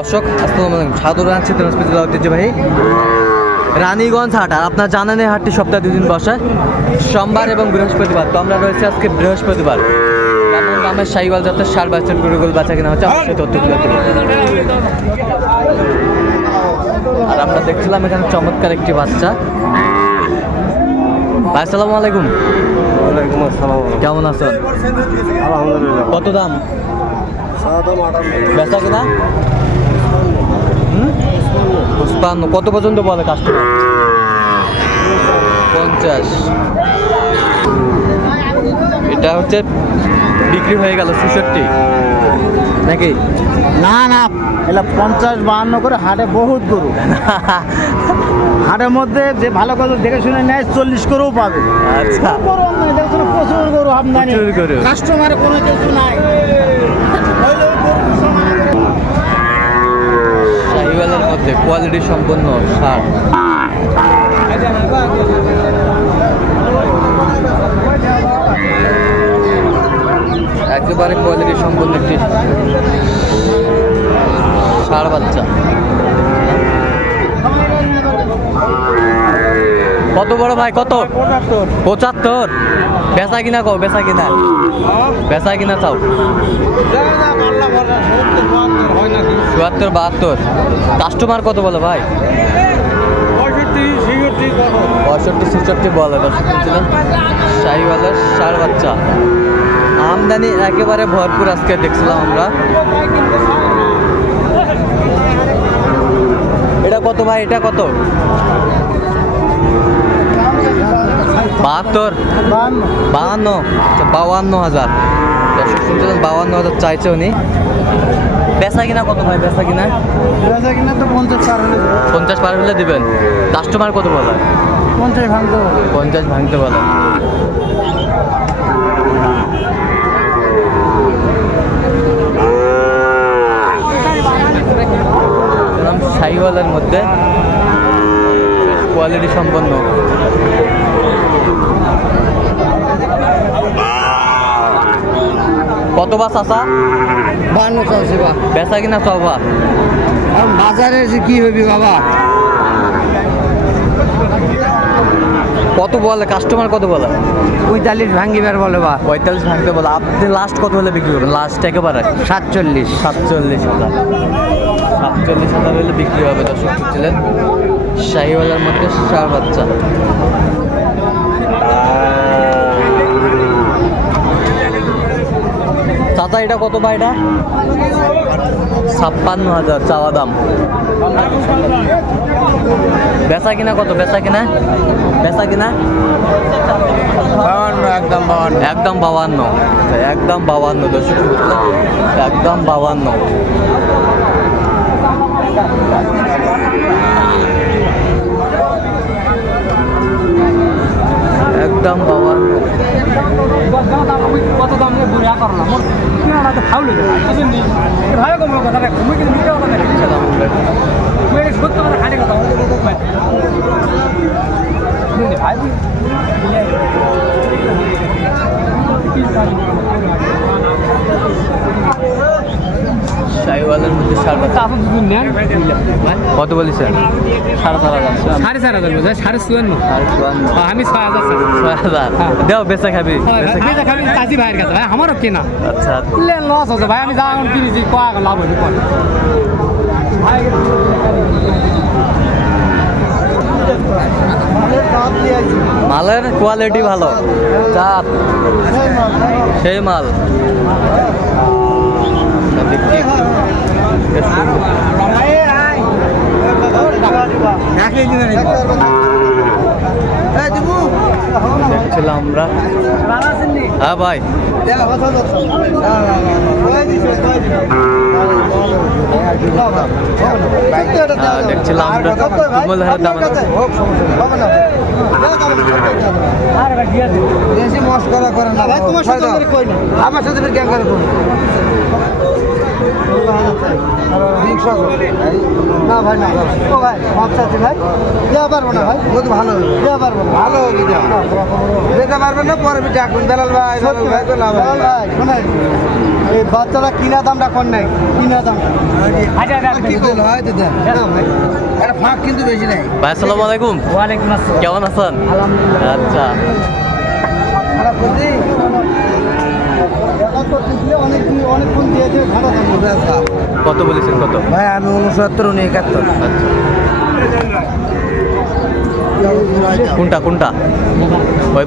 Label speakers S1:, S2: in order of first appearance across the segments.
S1: দর্শক আসসালামু আলাইকুম। সাদর ঐতিহ্যবাহী রানীগঞ্জ হাট আর আপনার জানেন এই হাটটি সপ্তাহে দুদিন বসে। সোমবার এবং বৃহস্পতিবার তো আমরা রয়েছে আজকে বৃহস্পতিবার। কেমন দামের সাইওয়াল যাতে সার বাচ্চার গরুগুলো বাচ্চা কিনা হচ্ছে তুলে আর আমরা দেখছিলাম এখানে চমৎকার একটি বাচ্চা। ভাই আসসালামু আলাইকুম।
S2: ওয়ালাইকুম আসসালাম।
S1: কেমন আছেন?
S2: আলহামদুলিল্লাহ।
S1: কত দাম? বেচা কিনা? পুষ্পান্ন কত পর্যন্ত বলে কাস্টমার পঞ্চাশ। এটা হচ্ছে বিক্রি হয়ে গেল ছেষট্টি। নাকি?
S2: না না এটা পঞ্চাশ বাহান্ন করে হাটে বহুত গরু। হাটের মধ্যে যে ভালো করে দেখে শুনে নেয় চল্লিশ করেও পাবে।
S1: আচ্ছা।
S2: প্রচুর গরু আমদানি। কাস্টমার কোনো কিছু নাই হইলে ওই গরু সমানে করে।
S1: মধ্যে কোয়ালিটি সম্পন্ন সার। একেবারে কোয়ালিটি সম্পন্ন একটি সার বাচ্চা। কত বড় ভাই, কত?
S2: পঁচাত্তর।
S1: বেচা কিনা কো বেচা কিনা? বেচা কিনা চাও? চুয়াত্তর, বাহাত্তর। কাস্টমার কত বলে ভাই?
S2: পঁয়ষট্টি, ছিষট্টি
S1: বলে শাহিওয়ালের সার বাচ্চা। আমদানি একেবারে ভরপুর আজকে দেখছিলাম আমরা। এটা কত ভাই? এটা কত? বাহাত্তর।
S2: বাহান্ন।
S1: বাহান্ন। বাউান্ন হাজার। দর্শক শুনছিলেন বাউান্ন হাজার চাইছে উনি। বেচা কিনা কত ভাই বেচা কিনা?
S2: বেচা কিনা তো পঞ্চাশ চার হলে
S1: পঞ্চাশ পার হলে দিবেন। কাস্টমার কত বলে
S2: পঞ্চাশ ভাঙতে
S1: পঞ্চাশ ভাঙতে বলে শাহিওয়ালের মধ্যে কোয়ালিটি সম্পন্ন। কত
S2: বাহান্ন চাষি বা।
S1: বেচা কিনা সবা
S2: বাজারে যে কি হবি বাবা?
S1: কত বলে? কাস্টমার কত বলে?
S2: পঁয়তাল্লিশ ভাঙ্গিবার বলে বা।
S1: পঁয়তাল্লিশ ভাঙতে বলে। আপনি লাস্ট কত হলে বিক্রি করবেন? লাস্ট একেবারে?
S2: সাতচল্লিশ।
S1: সাতচল্লিশ হাজার। সাতচল্লিশ হাজার হলে বিক্রি হবে দর্শক ছিলেন শাহিওয়ালার মধ্যে সার বাচ্চা চাচা এটা কত বা এটা? ছাপ্পান্ন হাজার চাওয়া দাম। বেচা কিনা কত? বেচা কিনা? বেচা কিনা?
S2: একদম বাহান্ন
S1: একদম বাবান্ন একদম বাবান্ন দর্শক একদম বাবান্ন একদম বাবান্ন
S2: কত দাম নিয়ে বুড়া করলাম? মোর কিনা তো খাওলে বুঝলি? ভালো কম কথা দেখ তুমি কিন্তু মিথ্যা কথা দেখ এটা সত্য কথা খালি কথা ভাই?
S1: সার বাচ্চা কত বলেছেন সাড়ে চার হাজার।
S2: সাড়ে চার হাজার বোঝা সাড়ে চুয়ান্ন। আমি ছয় হাজার
S1: ছয় হাজার। দেও বেচা খাবি। বেচা খাবি।
S2: কাজী ভাইয়ের কাছে। ভাই আমারও কেনা।
S1: আচ্ছা।
S2: লস আছে ভাই আমি যা কিনেছি কয়া লাভ কয়?
S1: মালের কোয়ালিটি ভালো। চাপ সেই মাল। দেখছি। দেখছিলাম আমরা হ্যাঁ ভাই দেখছিলাম আমরা তুমুল দাম
S2: বেশি মস্করা করে না। ভাই তোমার সাথে আমার সাথে করে না ভাই না ও ভাই বাচ্চা আছে ভাই দেওয়া পারব না ভাই বহুত ভালো দেওয়া পারব না ভালো হবে দিতে পারবেন না পরে ডাকবেন বেলাল ভাই ভাই তো না ভাই শোনেন
S3: এই বাচ্চারা কিনা দামটা কোন নাই কিনা দাম কি করল হয়তো দেন না ভাই এটা ফাঁক কিন্তু বেশি নাই
S1: ভাই আসসালামু আলাইকুম।
S2: ওয়ালাইকুম আসসালাম।
S1: কেমন আছেন?
S2: আলহামদুলিল্লাহ।
S1: আচ্ছা। কত বলেছেন কত?
S3: ভাই আমি উনসত্তর উনি একাত্তর।
S1: কোনটা কোনটা? ওই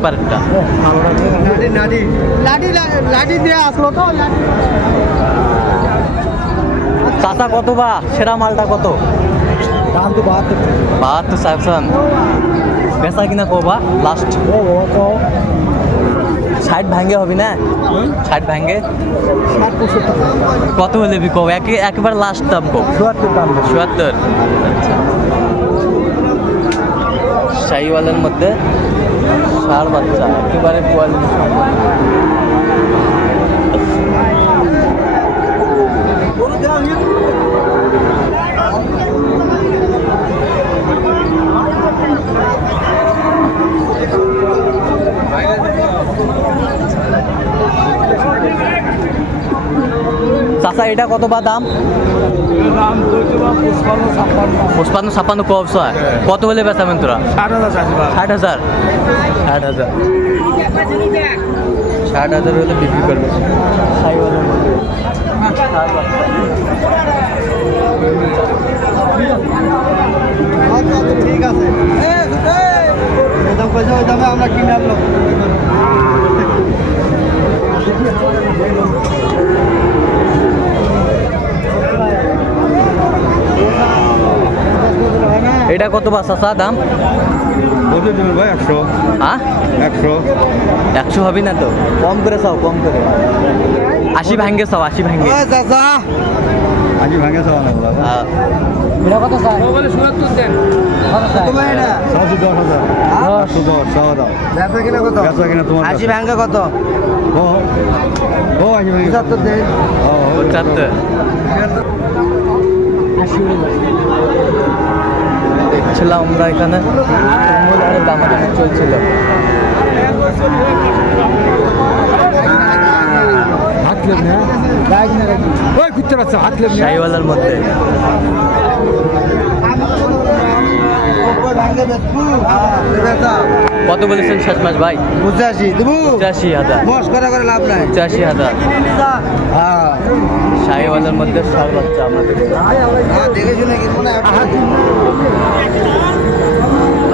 S3: লাডি
S1: চাচা কত বা? সেরা মালটা কত?
S3: দাম তো বাহাত্তর
S1: বাহাত্তর সাহেবসান বেচা কিনা কবা লাস্ট ষাট ভাঙ্গে হবে না? ষাট ভাঙ্গে? কত হলে বিকো একে একবার লাস্ট দাম কো
S3: চুয়াত্তর দাম
S1: চুয়াত্তর? শাহিওয়ালের মধ্যে ষাড় বাচ্চা একেবারে কোয়ালিটি চাচা এটা কত বা দাম?
S2: দাম পুষ্পান্ন ছাপ্পান্ন
S1: কবস হয় কত হলে বেচাবেন তোরা?
S2: ষাট হাজার
S1: ষাট হাজার? ষাট হাজার। ষাট হাজার হলে বিক্রি করবে।
S3: আচ্ছা আচ্ছা, ঠিক আছে। আমরা কিনে আনলাম
S1: এটা কত বা চাচা দাম?
S4: ভাই একশো।
S1: হ্যাঁ
S4: একশো।
S1: একশো হবে না তো? কম করে চাও কম করে। আশি ভাঙ্গে চাও আশি ভাঙ্গে।
S3: চাচা।
S4: আজি ভাঙে চাওয়া না
S1: হ্যাঁ।
S3: এটা কত কিনা
S4: তোমার
S3: আশি ভাঙ্গা কত?
S4: ও ও আশি ভাঙে
S3: পঁচাত্তর
S1: পঁচাত্তর। দেখছিলাম আমরা এখানে তুমুল আরে দামাদামি চলছিল সাইওয়ালার মধ্যে
S3: বেচা
S1: কত বলেছেন শেষ মাস ভাই?
S3: পঁচাশি দেবু?
S1: পঁচাশি হাজার।
S3: মশ করা করে লাভ নাই।
S1: পঁচাশি হাজার।
S3: হ্যাঁ।
S1: শাহিওয়ালার মধ্যে বাচ্চা আমরা
S3: হ্যাঁ, দেখে শুনে কিনবো না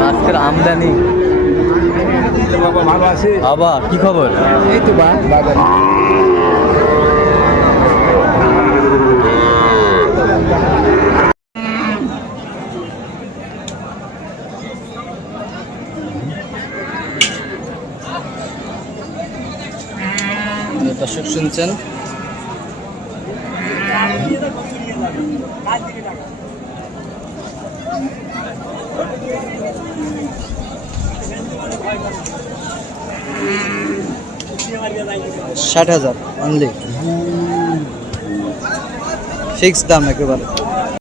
S1: আজকের আমদানি।
S4: ভালো আছে
S1: আবার কি খবর?
S4: এই তো বা
S1: দর্শক শুনছেন?
S3: ষাট হাজার অনলি ফিক্স দাম একেবারে।